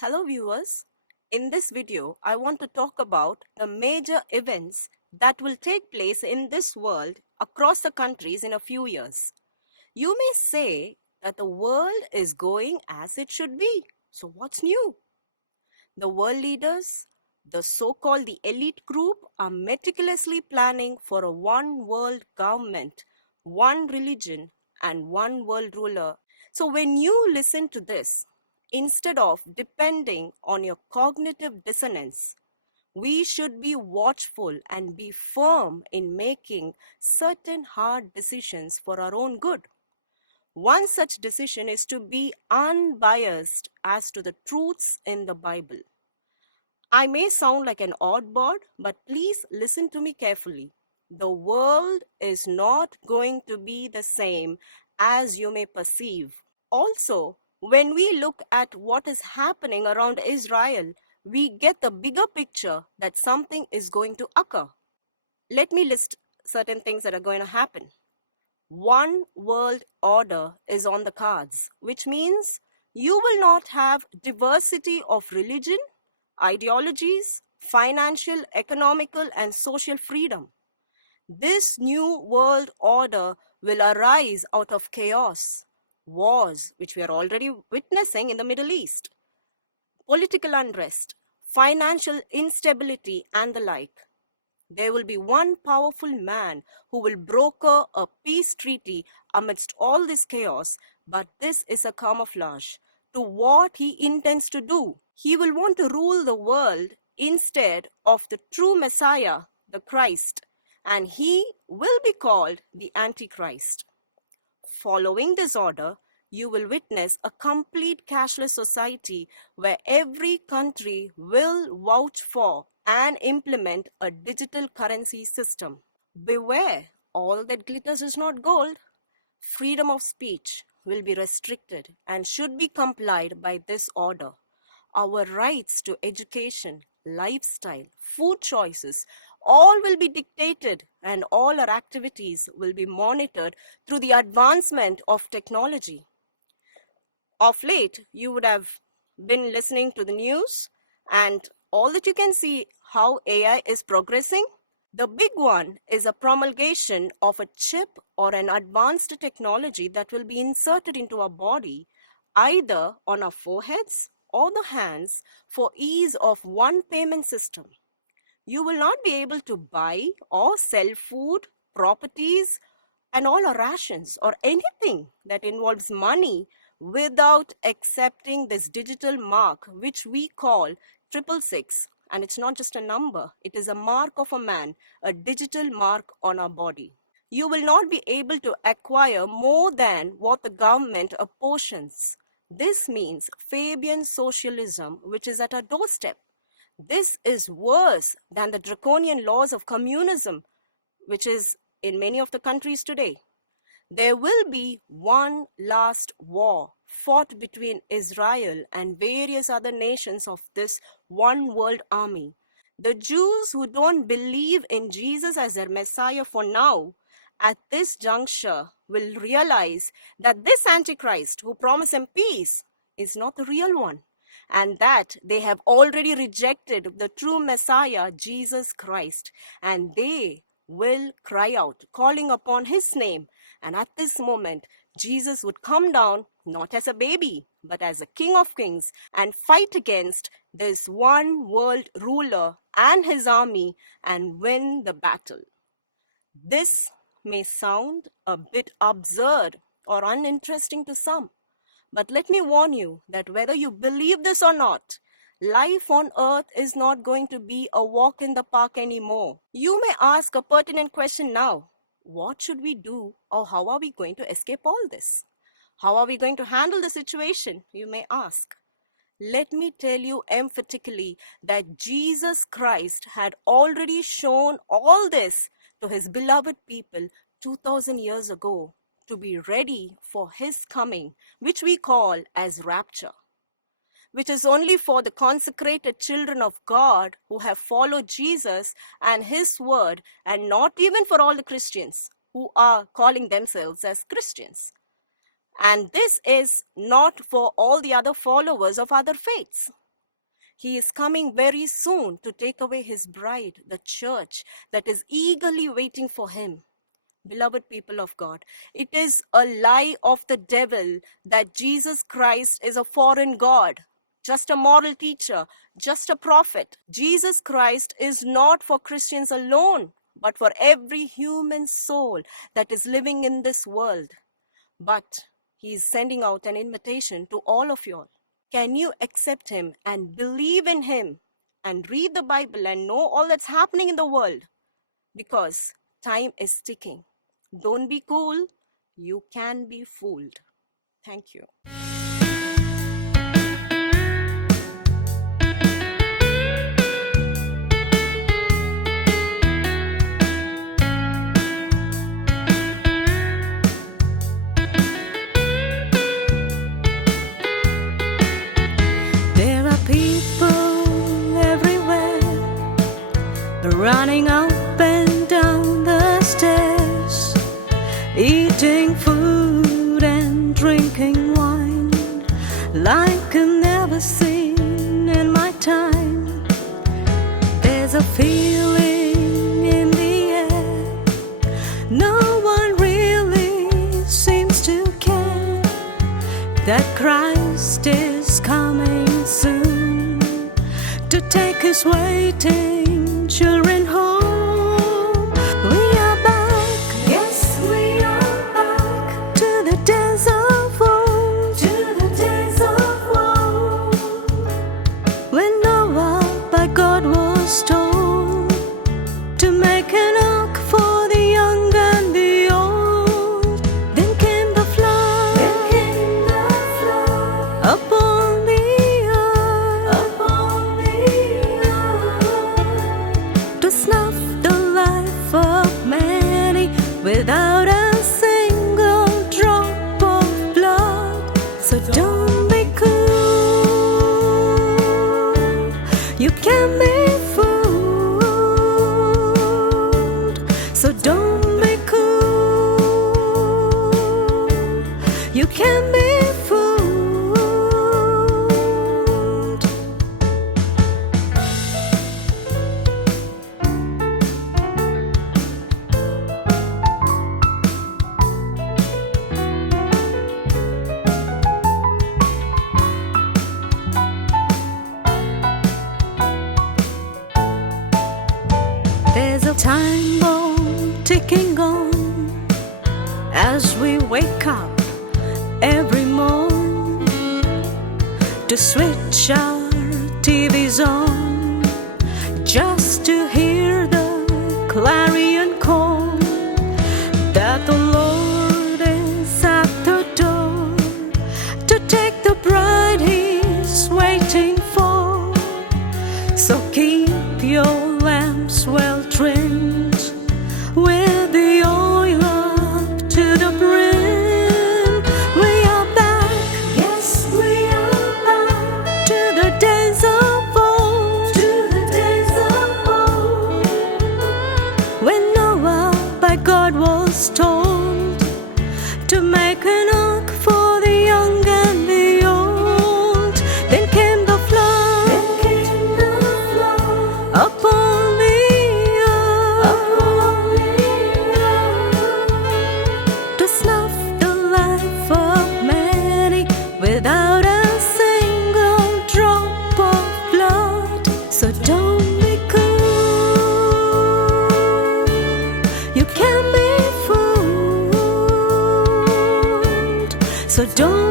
Hello viewers, in this video I want to talk about the major events that will take place in this world across the countries in a few years. You may say that the world is going as it should be. So what's new? The world leaders, the so-called the elite group, are meticulously planning for a one world government, one religion and one world ruler. So when you listen to this, instead of depending on your cognitive dissonance, we should be watchful and be firm in making certain hard decisions for our own good. One such decision is to be unbiased as to the truths in the Bible. I may sound like an oddball, but please listen to me carefully. The world is not going to be the same as you may perceive. Also, when we look at what is happening around Israel, we get the bigger picture that something is going to occur. Let me list certain things that are going to happen. One world order is on the cards, which means you will not have diversity of religion, ideologies, financial, economical, and social freedom. This new world order will arise out of chaos, wars, which we are already witnessing in the Middle East, political unrest, financial instability, and the like. There will be one powerful man who will broker a peace treaty amidst all this chaos, but this is a camouflage to what he intends to do. He will want to rule the world instead of the true Messiah, the Christ, and he will be called the Antichrist. Following this order, you will witness a complete cashless society where every country will vouch for and implement a digital currency system. Beware, all that glitters is not gold. Freedom of speech will be restricted and should be complied by this order. Our rights to education, lifestyle, food choices, all will be dictated and all our activities will be monitored through the advancement of technology. Of late, you would have been listening to the news and all that you can see how AI is progressing. The big one is a promulgation of a chip or an advanced technology that will be inserted into our body, either on our foreheads or the hands, for ease of one payment system. You will not be able to buy or sell food, properties, and all our rations or anything that involves money without accepting this digital mark, which we call 666. And it's not just a number, it is a mark of a man, a digital mark on our body. You will not be able to acquire more than what the government apportions. This means Fabian socialism, which is at our doorstep. This is worse than the draconian laws of communism, which is in many of the countries today. There will be one last war fought between Israel and various other nations of this one world army. The Jews who don't believe in Jesus as their Messiah for now, at this juncture, will realize that this Antichrist who promised them peace is not the real one, and that they have already rejected the true Messiah, Jesus Christ, and they will cry out, calling upon his name. And at this moment, Jesus would come down not as a baby, but as a King of Kings and fight against this one world ruler and his army and win the battle. This may sound a bit absurd or uninteresting to some, but let me warn you that whether you believe this or not, life on earth is not going to be a walk in the park anymore. You may ask a pertinent question now. What should we do, or how are we going to escape all this? How are we going to handle the situation, you may ask. Let me tell you emphatically that Jesus Christ had already shown all this to his beloved people 2000 years ago to be ready for his coming, which we call as rapture, which is only for the consecrated children of God who have followed Jesus and his word, and not even for all the Christians who are calling themselves as Christians. And this is not for all the other followers of other faiths. He is coming very soon to take away his bride, the church, that is eagerly waiting for him. Beloved people of God, it is a lie of the devil that Jesus Christ is a foreign God, just a moral teacher, just a prophet. Jesus Christ is not for Christians alone, but for every human soul that is living in this world. But he is sending out an invitation to all of you all. Can you accept him and believe in him and read the Bible and know all that's happening in the world? Because time is ticking. Don't be cool. You can be fooled. Thank you. There are people everywhere running up and down the stairs, eating food and drinking wine like I've never seen in my time. There's a feeling in the air, no one really seems to care that Christ is coming soon to take his waiting children home. We are back, yes, we are back to the days of old, to the days of old, when Noah by God was told to make an ark for the young and the old. Then came the flood, upon the earth, to snuff the life of many without a single drop of blood. So don't be cool, you can be fooled. So don't be cool, you can be fooled. There's a time bomb ticking on as we wake up every morn to switch our TVs on just to hear the clarion call that the Lord is at the door to take the bride he's waiting for. So keep your lamps well trimmed with the oil up to the brim. We are back, yes, we are back to the days of old, to the days of old, when Noah by God was told to make an ark for the young and the old. Then came the flood, upon the earth, to snuff the life of many without a single drop of blood. So don't be cool, you can be fooled. So don't